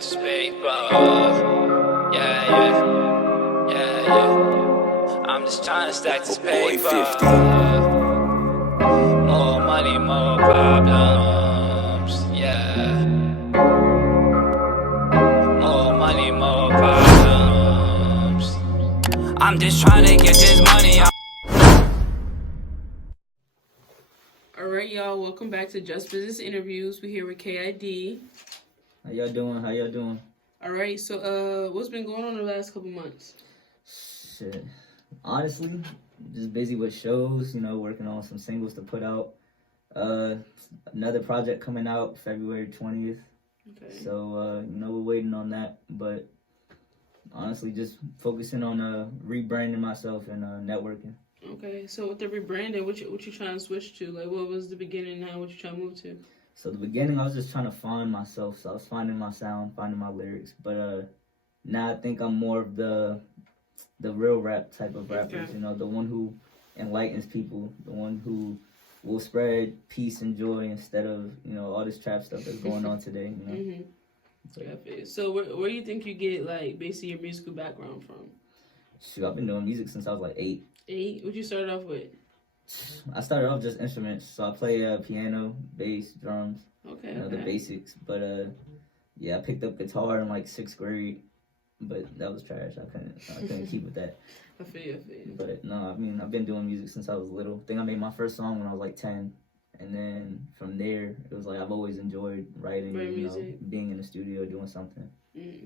stack this paper. Yeah. I'm just trying to stack this paper. More money, more problems. Yeah. More money, more problems. I'm just trying to get this money. Alright, y'all, welcome back to Just Business Interviews. We're here with K.I.D. How y'all doing? Alright, so what's been going on the last couple months? Shit. Honestly, just busy with shows, working on some singles to put out. Another project coming out February 20th. Okay. So, we're waiting on that. But honestly, just focusing on rebranding myself and networking. Okay, so with the rebranding, what you trying to switch to? Like, what was the beginning now? What you trying to move to? So the beginning, I was just trying to find myself. So I was finding my sound, finding my lyrics. But now I think I'm more of the real rap type of rappers. Okay. The one who enlightens people, the one who will spread peace and joy instead of all this trap stuff that's going on today. Mm-hmm. So where do you think you get like basically your musical background from? Shoot, I've been doing music since I was like 8. 8? What you started off with? I started off just instruments, so I play piano, bass, drums, Okay, the basics. But I picked up guitar in like 6th grade, but that was trash. I couldn't keep with that. I feel you. But no, I've been doing music since I was little. I think I made my first song when I was like 10, and then from there it was like I've always enjoyed writing, music. Being in the studio doing something.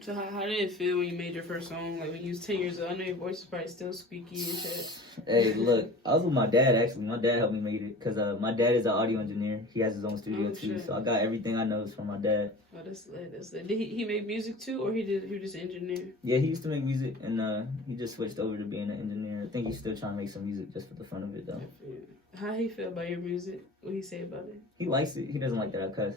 So how did it feel when you made your first song? Like when you was 10 years old? I know your voice is probably still squeaky and shit. Hey, look, I was with my dad actually. My dad helped me make it because my dad is an audio engineer. He has his own studio too, so I got everything I know is from my dad. Oh, that's lit. Did he make music too, or he was just an engineer? Yeah, he used to make music, and he just switched over to being an engineer. I think he's still trying to make some music just for the fun of it, though. How he feel about your music? What he say about it? He likes it. He doesn't like that I cuss.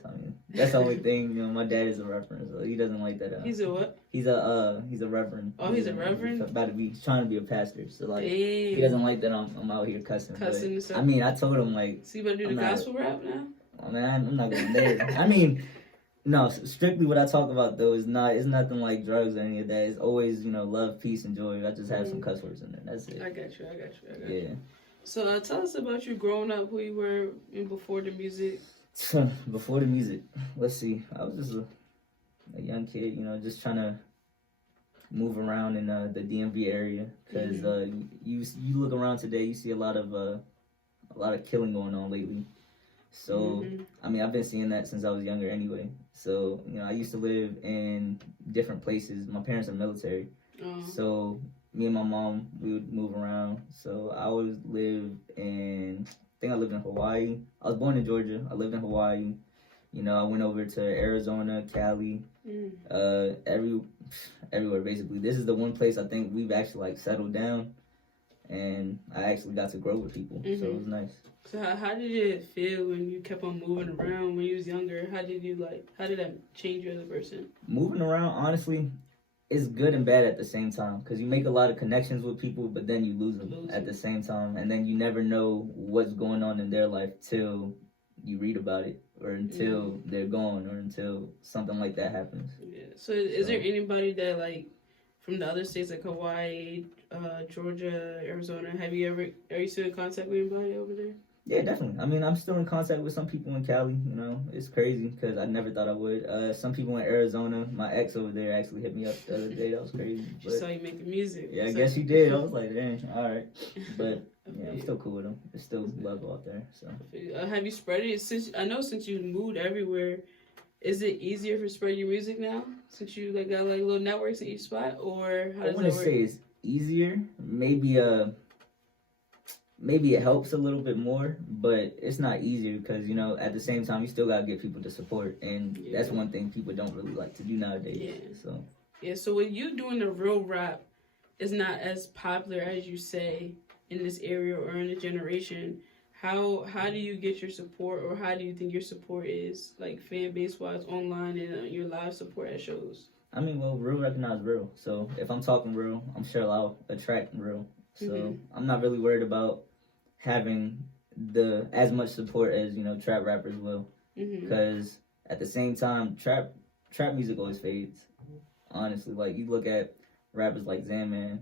That's the only thing. My dad is a reverend, so he doesn't like that. He's a what? He's a reverend. Oh, he's a reverend. He's trying to be a pastor, so like Dang. he doesn't like that I'm out here cussing. So. I told him like. So you better do the gospel rap now? I'm not going there. No, strictly what I talk about though it's nothing like drugs or any of that. It's always, love, peace, and joy. I just have some cuss words in there. That's it. I got you. Yeah. So tell us about you growing up, who you were before the music. Before the music, let's see. I was just a young kid, just trying to move around in the DMV area because you look around today, you see a lot of killing going on lately. So, I've been seeing that since I was younger anyway. So, I used to live in different places. My parents are military. So, me and my mom, we would move around. So, I lived in Hawaii. I was born in Georgia. I lived in Hawaii. I went over to Arizona, Cali, everywhere basically. This is the one place I think we've actually settled down. And I actually got to grow with people. So, it was nice. So how did it feel when you kept on moving around when you was younger? How did that change you as a person? Moving around, honestly, is good and bad at the same time because you make a lot of connections with people, but then you lose them at the same time, and then you never know what's going on in their life till you read about it or until they're gone or until something like that happens. Yeah. So is there anybody that from the other states like Hawaii, Georgia, Arizona? Are you still in contact with anybody over there? Yeah, definitely. I'm still in contact with some people in Cali. It's crazy because I never thought I would. Some people in Arizona, my ex over there actually hit me up the other day. That was crazy. She saw you making music. Yeah, I guess she did. I was like, dang, all right. But yeah, I'm still cool with them. There's still love out there. So. Have you spread it? Since you moved everywhere, is it easier for spread your music now? Since you got little networks in each spot, or how does that work? I wouldn't say it's easier. Maybe it helps a little bit more, but it's not easier because, at the same time, you still got to get people to support. And that's one thing people don't really like to do nowadays. So when you doing the real rap, it's not as popular as you say in this area or in the generation. How do you get your support, or how do you think your support is, fan base wise, online, and your live support at shows? Real recognize real. So if I'm talking real, I'm sure I'll attract real. So I'm not really worried about having as much support as trap rappers will, because at the same time, trap trap music always fades. Honestly, like you look at rappers like Zaman,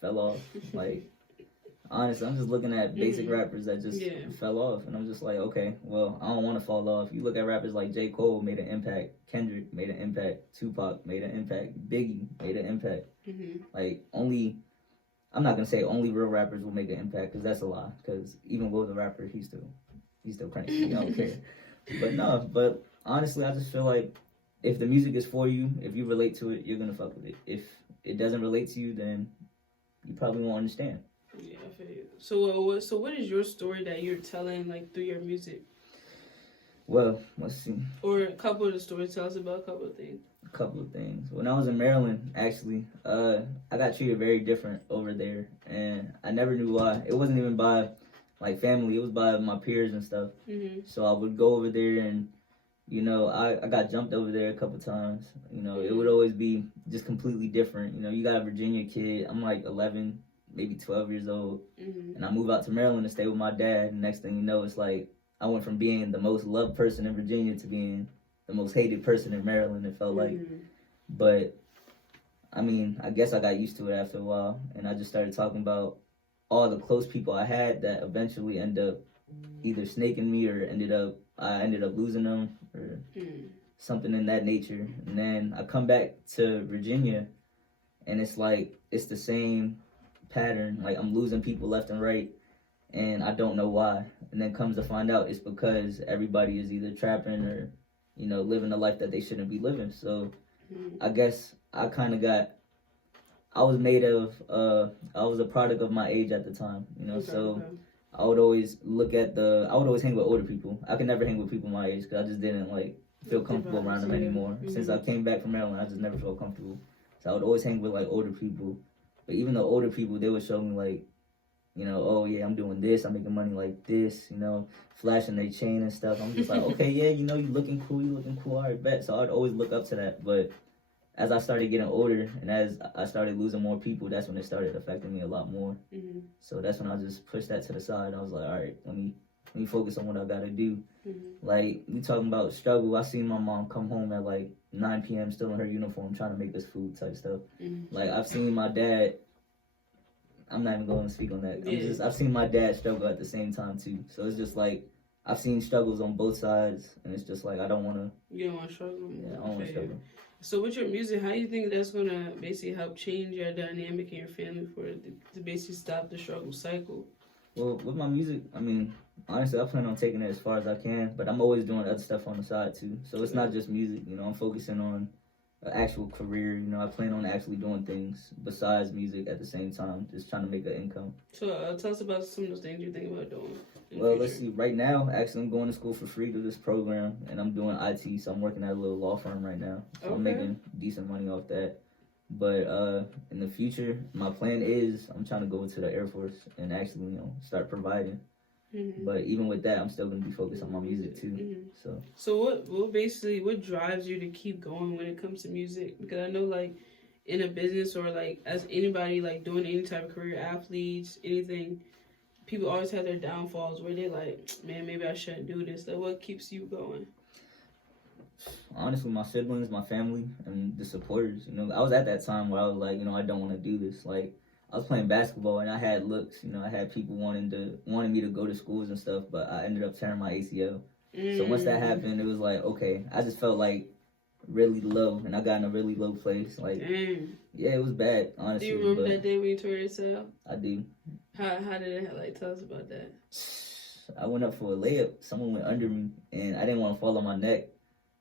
fell off. Like honestly, I'm just looking at basic rappers that just fell off, and I'm just like, okay, well, I don't want to fall off. You look at rappers like J. Cole made an impact, Kendrick made an impact, Tupac made an impact, Biggie made an impact. Like I'm not gonna say only real rappers will make an impact because that's a lie. Because even Will the rapper, he's still cranky. I don't care. But honestly, I just feel like if the music is for you, if you relate to it, you're gonna fuck with it. If it doesn't relate to you, then you probably won't understand. Yeah, I feel you. So what is your story that you're telling like through your music? Well, let's see. Or a couple of the stories. Tell us about a couple of things. A couple of things. When I was in Maryland, actually, I got treated very different over there, and I never knew why. It wasn't even by like family; it was by my peers and stuff. So I would go over there, and you know, I got jumped over there a couple times. You know, it would always be just completely different. You know, you got a Virginia kid. I'm like 11, maybe 12 years old, and I move out to Maryland to stay with my dad. And next thing you know, it's like I went from being the most loved person in Virginia to being the most hated person in Maryland, it felt like. But I mean, I guess I got used to it after a while, and I just started talking about all the close people I had that eventually end up either snaking me or I ended up losing them or something in that nature. And then I come back to Virginia, and it's like it's the same pattern. Like I'm losing people left and right, and I don't know why. And then comes to find out it's because everybody is either trapping or, you know, living a life that they shouldn't be living. So I guess I kind of I was a product of my age at the time, you know, I would always I would always hang with older people. I could never hang with people my age because I just didn't like feel comfortable around them anymore. Since I came back from Maryland, I just never felt comfortable. So I would always hang with like older people. But even the older people, they would show me like, you know, oh yeah, I'm doing this, I'm making money like this, you know, flashing their chain and stuff. I'm just like, okay, yeah, you know, you looking cool, all right, bet. So I'd always look up to that. But as I started getting older and as I started losing more people, that's when it started affecting me a lot more. So that's when I just pushed that to the side. I was like, all right, let me focus on what I gotta do. Like, we talking about struggle. I seen my mom come home at like 9 p.m. still in her uniform trying to make us food type stuff. Like, I've seen my dad, I'm not even going to speak on that. I've seen my dad struggle at the same time too. So it's just like, I've seen struggles on both sides, and it's just like, I don't want to. You don't want to struggle? Yeah, I don't want to struggle. So with your music, how do you think that's going to basically help change your dynamic in your family for it to basically stop the struggle cycle? Well, with my music, I mean, honestly, I plan on taking it as far as I can, but I'm always doing other stuff on the side too. So it's not just music, you know, I'm focusing on an actual career. You know, I plan on actually doing things besides music at the same time, just trying to make an income. So tell us about some of those things you think about doing. Well, let's see. Right now, actually, I'm going to school for free to this program, and I'm doing IT, so I'm working at a little law firm right now. So I'm making decent money off that. But in the future, my plan is I'm trying to go into the Air Force and actually, you know, start providing. But even with that, I'm still going to be focused on my music too. So what drives you to keep going when it comes to music? Because I know, like, in a business or like as anybody like doing any type of career, athletes, anything, people always have their downfalls where they're like, man, maybe I shouldn't do this. Like, what keeps you going? Honestly, my siblings, my family, and the supporters. You know, I was at that time where I was like, you know, I don't want to do this. Like, I was playing basketball and I had looks. You know, I had people wanting me to go to schools and stuff, but I ended up tearing my ACL. So once that happened, it was like, okay, I just felt like really low, and I got in a really low place. Like, yeah, it was bad, honestly. Do you remember that day when you tore your ACL? I do. How did it, like, tell us about that? I went up for a layup. Someone went under me, and I didn't want to fall on my neck.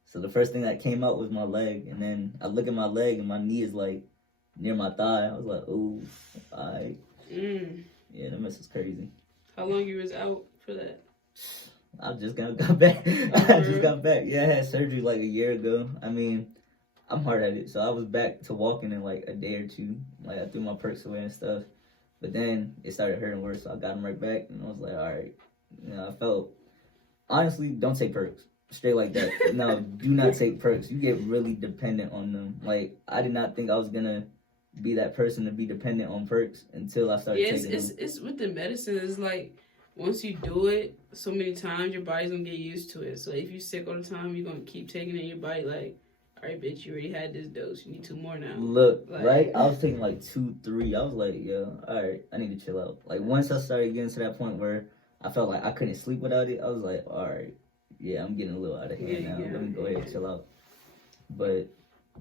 So the first thing that came up was my leg, and then I look at my leg, and my knee is, like, near my thigh. I was like, ooh, all right. Yeah, that mess was crazy. How long you was out for that? I just got back. I just got back. Yeah, I had surgery like a year ago. I mean, I'm hard-headed, so I was back to walking in like a day or two. Like, I threw my perks away and stuff. But then it started hurting worse, so I got them right back, and I was like, all right. You know, I felt, honestly, don't take perks. Straight like that. No, do not take perks. You get really dependent on them. Like, I did not think I was going to be that person to be dependent on perks until I started taking them. It's with the medicine. It's like, once you do it so many times, your body's going to get used to it. So if you're sick all the time, you're going to keep taking it, your body like, alright, bitch, you already had this dose. You need 2 more now. Look, Like- right? I was taking like 2, 3. I was like, yo, alright, I need to chill out. Like, once I started getting to that point where I felt like I couldn't sleep without it, I was like, alright, yeah, I'm getting a little out of hand now. Let me go ahead and chill out. But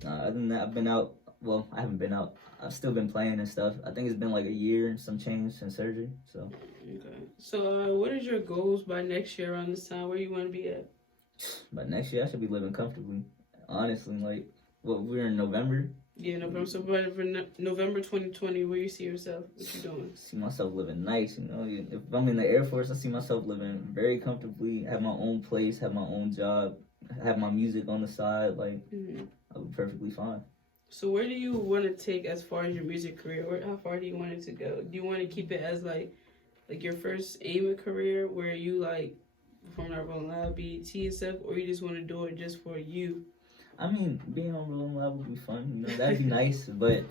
other than that, I've been out. Well, I haven't been out. I've still been playing and stuff. I think it's been like a year and some change since surgery. So. Okay. So, what is your goals by next year around this time? Where you want to be at? But next year, I should be living comfortably. Honestly, like, we're in November. Yeah, November. So, for November 2020, where you see yourself? What you doing? See myself living nice, you know. If I'm in the Air Force, I see myself living very comfortably, have my own place, have my own job, have my music on the side. Like, I'll be perfectly fine. So, where do you want to take as far as your music career? How far do you want it to go? Do you want to keep it as like your first aim at career, where you like performing at Rolling Loud, BET and stuff, or you just want to do it just for you? I mean, being on Rolling Loud would be fun, you know, that'd be nice, but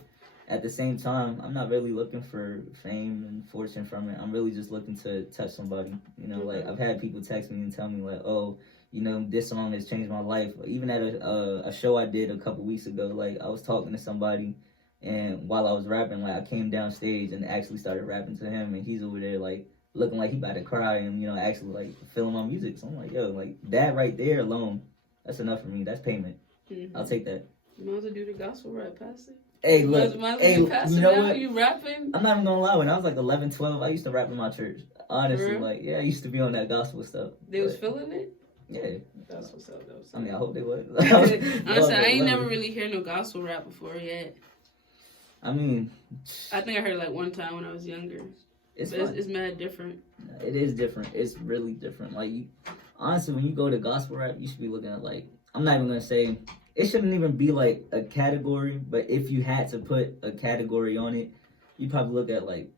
at the same time, I'm not really looking for fame and fortune from it. I'm really just looking to touch somebody, you know, like, I've had people text me and tell me, like, oh, you know, this song has changed my life. Even at a show I did a couple weeks ago, like, I was talking to somebody, and while I was rapping, like, I came down stage and actually started rapping to him, and he's over there, like, looking like he about to cry and, you know, actually, like, feeling my music. So I'm like, yo, like, that right there alone, that's enough for me. That's payment. I'll take that. You might as well do the gospel rap, pass it. Hey, look, hey, you know what? You rapping? I'm not even gonna lie. When I was like 11, 12, I used to rap in my church. Honestly, like, yeah, I used to be on that gospel stuff. They was feeling it? Yeah. That's what's up, though. I mean, I hope they would. Honestly, I ain't never really heard no gospel rap before yet. I mean, I think I heard it like one time when I was younger. It's mad different. It is different. It's really different. Like, honestly, when you go to gospel rap, you should be looking at, like, I'm not even gonna say, it shouldn't even be like a category, but if you had to put a category on it, you'd probably look at like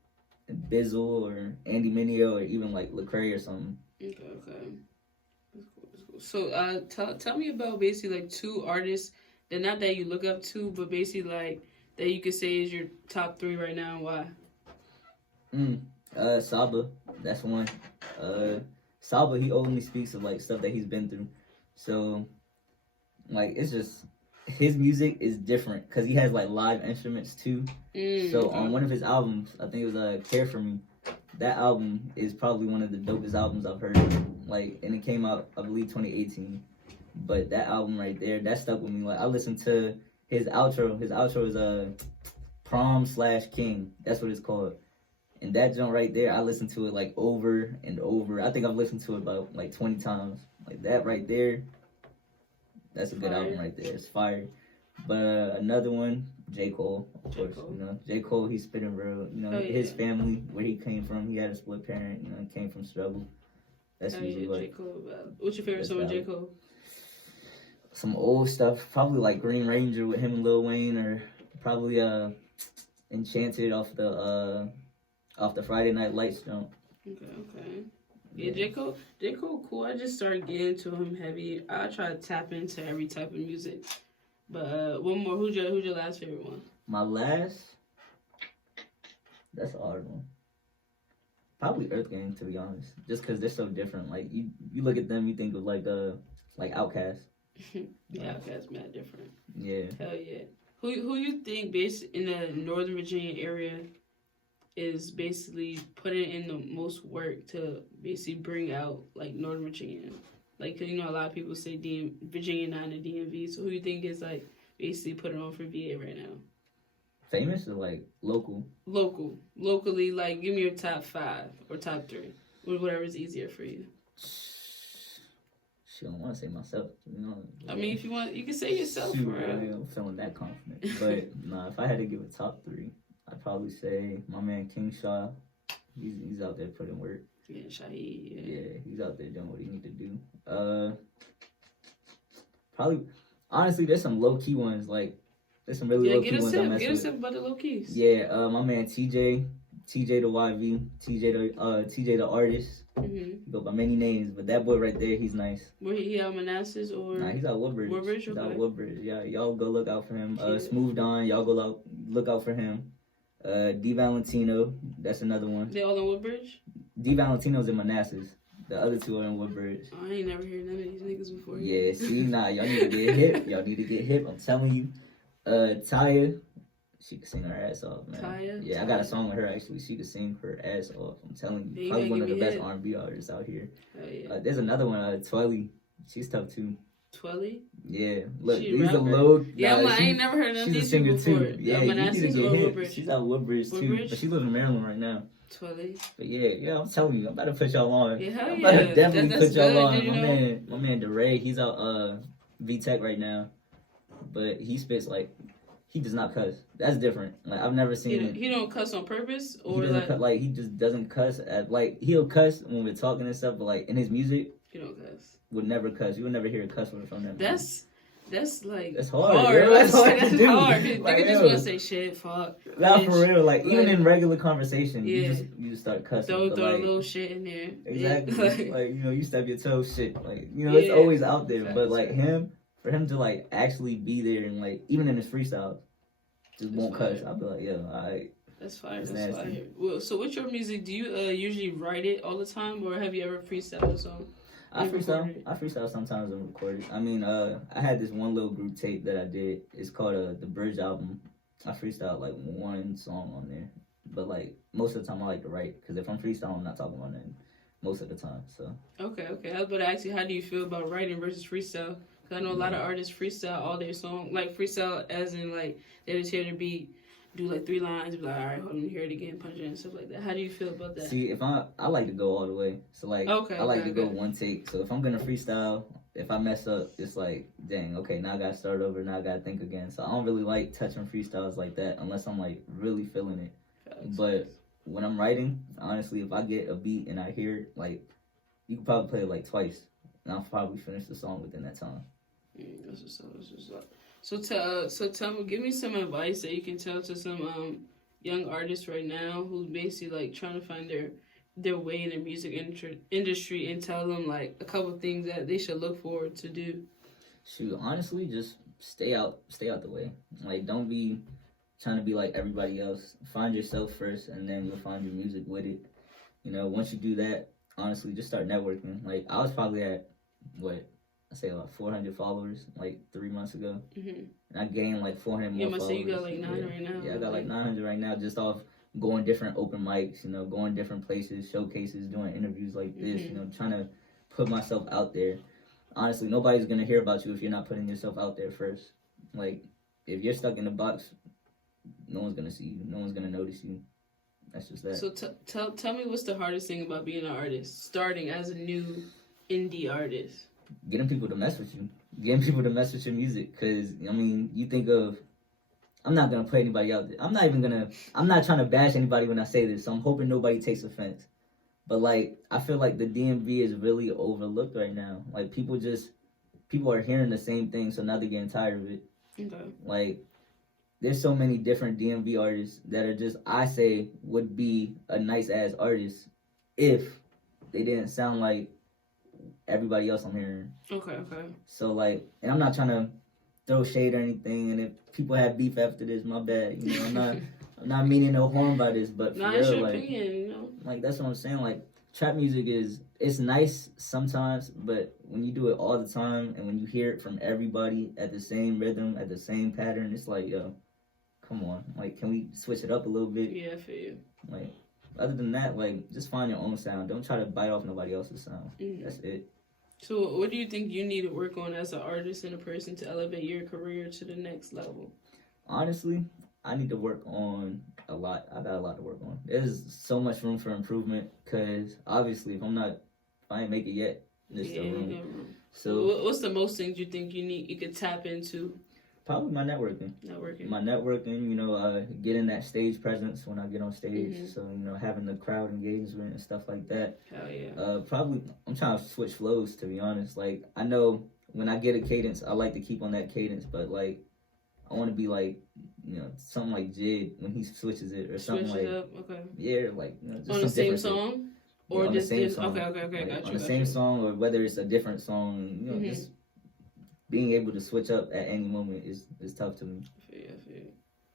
Bizzle or Andy Mineo or even like Lecrae or something. Okay. That's cool. So, tell me about basically like 2 artists that not that you look up to, but basically like that you could say is your top 3 right now and why. Saba, that's one. Saba, he only speaks of like stuff that he's been through, so like it's just his music is different because he has like live instruments too. So on one of his albums, I think it was Care For Me, that album is probably one of the dopest albums I've heard. Like, and it came out, I believe, 2018. But that album right there, that stuck with me. Like, I listened to his outro. His outro is Prom/King. That's what it's called. And that joint right there, I listened to it like over and over. I think I've listened to it about like 20 times. Like that right there, that's a good album right there. It's fire. But another one, J. Cole, of course. You know, J. Cole, he's spitting real. You know, his family, where he came from, he had a split parent. You know, he came from struggle. That's usually like. J. Cole. What's your favorite song of J. Cole? Some old stuff, probably like Green Ranger with him and Lil Wayne, or probably Enchanted off the Friday Night Lights jump. Okay. Yeah, J. Cole, cool. I just started getting into him heavy. I try to tap into every type of music. But one more. Who's your last favorite one? My last? That's a hard one. Probably Earth Gang, to be honest. Just because they're so different. Like, you look at them, you think of like Outkast. Yeah, Outkast mad different. Yeah. Hell yeah. Who you think based in the Northern Virginia area is basically putting in the most work to basically bring out like Northern Virginia? Like, cause you know a lot of people say Virginia not in the DMV. So who you think is like basically putting on for VA right now? Famous or like local? Locally, like give me your top 5 or top 3, whatever's easier for you. I don't want to say myself, you know. I mean, if you want, you can say yourself. Shoot, I'm feeling that confident. But nah, if I had to give a top 3, I'd probably say my man King Shaw. He's out there putting work. Yeah, Shaheed. Yeah, he's out there doing what he need to do. Probably, honestly, there's some low key ones. Like, there's some really low key ones. Get us about the low keys. Yeah, my man TJ the YV, TJ the artist. He go by many names, but that boy right there, he's nice. Where he out Manassas or? Nah, he's out Woodbridge. Woodbridge, He's okay. out Woodbridge. Yeah, y'all go look out for him. Smooth Don, y'all go look out for him. D Valentino, that's another one. They all in Woodbridge? D Valentino's in Manassas. The other two are in Woodbridge. I ain't never heard none of these niggas before. Yeah, see, nah, y'all need to get hip. Y'all need to get hip. I'm telling you. Taya, she could sing her ass off, man. Taya? Yeah, I got a song with her actually. She could sing her ass off. I'm telling you. Yeah, you Probably gotta one of the give me best hip. R&B artists out here. Oh, yeah. There's another one, Twelly. She's tough too. Twelly? Yeah, look, She a these are rapper? low. Yeah, nah, I ain't never heard of she's a these singer people before. too. Yeah, you need to Manassas get or hip. Woodbridge? She's out Woodbridge too, Woodbridge? but she lives in Maryland right now. Twelly. But yeah, I'm telling you, I'm about to put y'all on. Yeah, hell I'm yeah. about to definitely That's put y'all good, on. you know? My man DeRay, he's out VTech right now, but he spits like he does not cuss. That's different. Like I've never seen. He don't cuss on purpose, He or doesn't cut, like he just doesn't cuss. Like he'll cuss when we're talking and stuff, but like in his music, he don't cuss. would never cuss. You would never hear a cuss word from him. That's like That's hard. hard. Yo, that's hard to That's do. hard. Like, Nigga just yo. want to say shit, fuck. Not bitch. for real. Like even Like, in regular conversation, yeah. you just start cussing. Throw but, a like, little shit in there. exactly. Yeah. Like you know, you stub your toe, shit. Like you know, it's Yeah. always out there. But Facts, like facts. for him to like actually be there and like even in his freestyle, just That's won't fire. cuss. I'll be like, yo, alright. That's fire. It's That's nasty. fire. Well, so with your music, do you usually write it all the time, or have you ever freestyled a song? I You record it? freestyle sometimes and record it. I mean, I had this one little group tape that I did. It's called the Bridge album. I freestyled like one song on there, but like most of the time I like to write because if I'm freestyling, I'm not talking about nothing most of the time. So Okay. I was about to ask you, how do you feel about writing versus freestyle? Because I know a lot of artists freestyle all their songs, like freestyle as in like they just hear the beat, do like 3 lines, be like, all right, hold on, hear it again, punch it and stuff like that. How do you feel about that? see, if I like to go all the way. So like I like to go okay. one take. So if I'm gonna freestyle, if I mess up, it's like dang, okay, now I gotta start over. Now I gotta think again. So I don't really like touching freestyles like that unless I'm like really feeling it. Facts. But when I'm writing, honestly, if I get a beat and I hear it, like you could probably play it like twice, and I'll probably finish the song within that time. That's what's up. That's what's up. So tell me, give me some advice that you can tell to some young artists right now who's basically like trying to find their way in the music industry, and tell them like a couple things that they should look forward to do. Shoot, honestly, just stay out the way. Like, don't be trying to be like everybody else. Find yourself first, and then you'll find your music with it. You know, once you do that, honestly, just start networking. Like, I was probably at about 400 followers like 3 months ago, and I gained like 400 more. Yeah, I followers. say you got like 9 right now. Yeah, I got like 900 right now, just off going different open mics. You know, going different places, showcases, doing interviews like this. You know, trying to put myself out there. Honestly, nobody's gonna hear about you if you're not putting yourself out there first. Like, if you're stuck in a box, no one's gonna see you. No one's gonna notice you. That's just that. So tell me, what's the hardest thing about being an artist, starting as a new indie artist? Getting people to mess with you. Getting people to mess with your music. Because, I mean, you think of... I'm not going to put anybody out there. I'm not trying to bash anybody when I say this, so I'm hoping nobody takes offense. But, like, I feel like the DMV is really overlooked right now. Like, people are hearing the same thing, so now they're getting tired of it. Okay. Like, there's so many different DMV artists that are just, I say, would be a nice-ass artist if they didn't sound like everybody else I'm hearing. Okay. So, like, and I'm not trying to throw shade or anything, and if people have beef after this, my bad. You know, I'm not meaning no harm by this, but for It's real, your like, opinion, you know? like, that's what I'm saying. Like, trap music it's nice sometimes, but when you do it all the time, and when you hear it from everybody at the same rhythm, at the same pattern, it's like, yo, come on. Like, can we switch it up a little bit? Yeah, I feel you. Like, other than that, like, just find your own sound. Don't try to bite off nobody else's sound. That's it. So what do you think you need to work on as an artist and a person to elevate your career to the next level? Honestly, I need to work on a lot. I got a lot to work on. There's so much room for improvement because obviously if I ain't make it yet, there's still room. So what's the most things you think you could tap into? Probably my networking. My networking, you know, getting that stage presence when I get on stage. So, you know, having the crowd engagement and stuff like that. Hell yeah. Probably, I'm trying to switch flows, to be honest. Like, I know when I get a cadence, I like to keep on that cadence, but, like, I want to be like, you know, something like Jid when he switches it or something Switch like. it up, okay. Yeah, like, you know, just on the same shit. song? Or on the same song. Okay, like, got you. On the same song, or whether it's a different song, you know, just being able to switch up at any moment is tough to me. I feel you.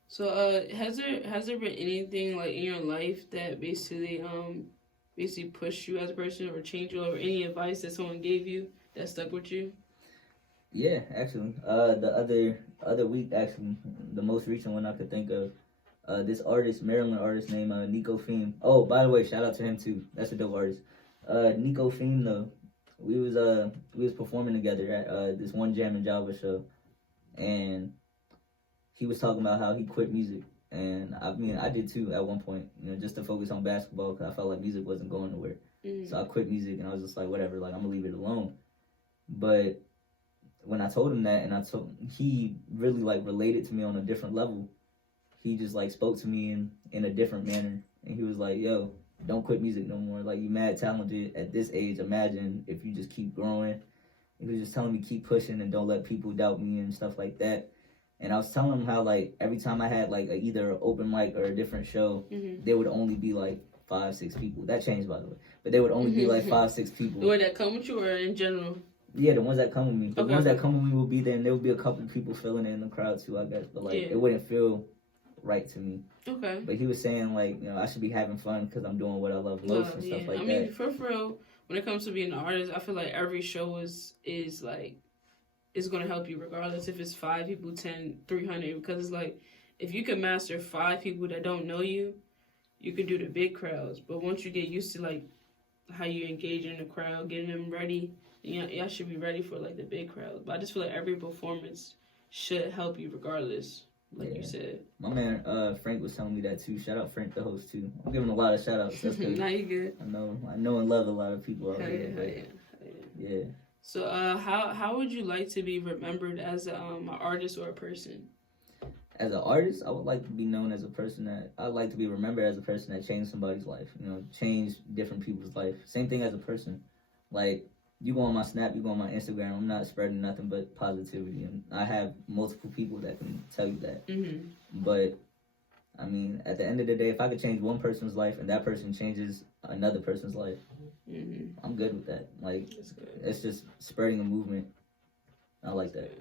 So, has there been anything like in your life that basically basically pushed you as a person or changed you, or any advice that someone gave you that stuck with you? Yeah, actually, the other week, actually, the most recent one I could think of, this artist, Maryland artist named Nico Feem. Oh, by the way, shout out to him too. That's a dope artist. Nico Feem though, we was performing together at this one Jam and Java show, and he was talking about how he quit music, and I mean I did too at one point, you know, just to focus on basketball because I felt like music wasn't going nowhere. So I quit music, and I was just like, whatever, like I'm gonna leave it alone. But when I told him that, and he really like related to me on a different level. He just like spoke to me in a different manner, and he was like, "Yo, don't quit music no more. Like you mad talented at this age. Imagine if you just keep growing." He was just telling me keep pushing and don't let people doubt me and stuff like that. And I was telling him how like every time I had like either an open mic or a different show, there would only be like 5-6 people. That changed by the way, but there would only be like 5-6 people. The way that come with you, or in general? Yeah, the ones that come with me. The ones that come with me will be there, and there will be a couple people filling in the crowd too, I guess. But like it wouldn't feel right to me. Okay. But he was saying like, you know, I should be having fun because I'm doing what I love most and stuff like that. I mean, for real, when it comes to being an artist, I feel like every show is like, it's gonna help you regardless if it's 5 people, 10, 300. Because it's like, if you can master 5 people that don't know you, you can do the big crowds. But once you get used to like how you engage in the crowd, getting them ready, y'all should be ready for like the big crowd. But I just feel like every performance should help you regardless. Like you said. My man Frank was telling me that too. Shout out Frank the host too. I'm giving a lot of shout outs. That's good. Nah, you good. I know and love a lot of people out here. Yeah. So how would you like to be remembered as an artist or a person? As an artist, I would like to be known as a person that I'd like to be remembered as a person that changed somebody's life. You know, changed different people's life. Same thing as a person. Like you go on my Snap, you go on my Instagram, I'm not spreading nothing but positivity. And I have multiple people that can tell you that. But, I mean, at the end of the day, if I could change one person's life and that person changes another person's life, I'm good with that. Like, it's just spreading a movement. I like that.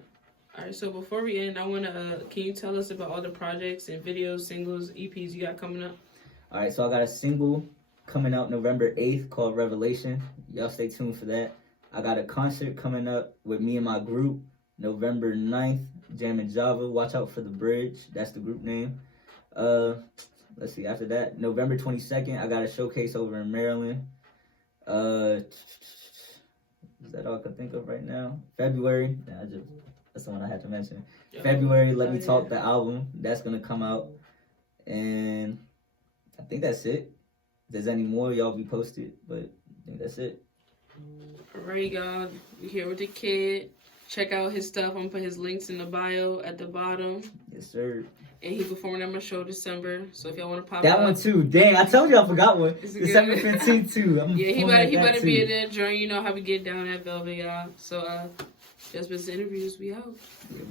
All right, so before we end, I want to, can you tell us about all the projects and videos, singles, EPs you got coming up? All right, so I got a single coming out November 8th called Revelation. Y'all stay tuned for that. I got a concert coming up with me and my group November 9th, Jam and Java. Watch out for the bridge. That's the group name. Let's see, after that, November 22nd, I got a showcase over in Maryland. Is that all I can think of right now? February, that's the one I had to mention. February, Let Me Talk, the album. That's going to come out. And I think that's it. If there's any more, y'all be posted. But I think that's it. Alright, y'all. We're here with the kid. Check out his stuff. I'm going to put his links in the bio at the bottom. Yes, sir. And he performing at my show December. So if y'all want to pop that out. one too. Dang, I told you I forgot one. December 15th too. He better be in there during, you know how we get down at Velvet, y'all. So, JustBusiness Interviews, we out.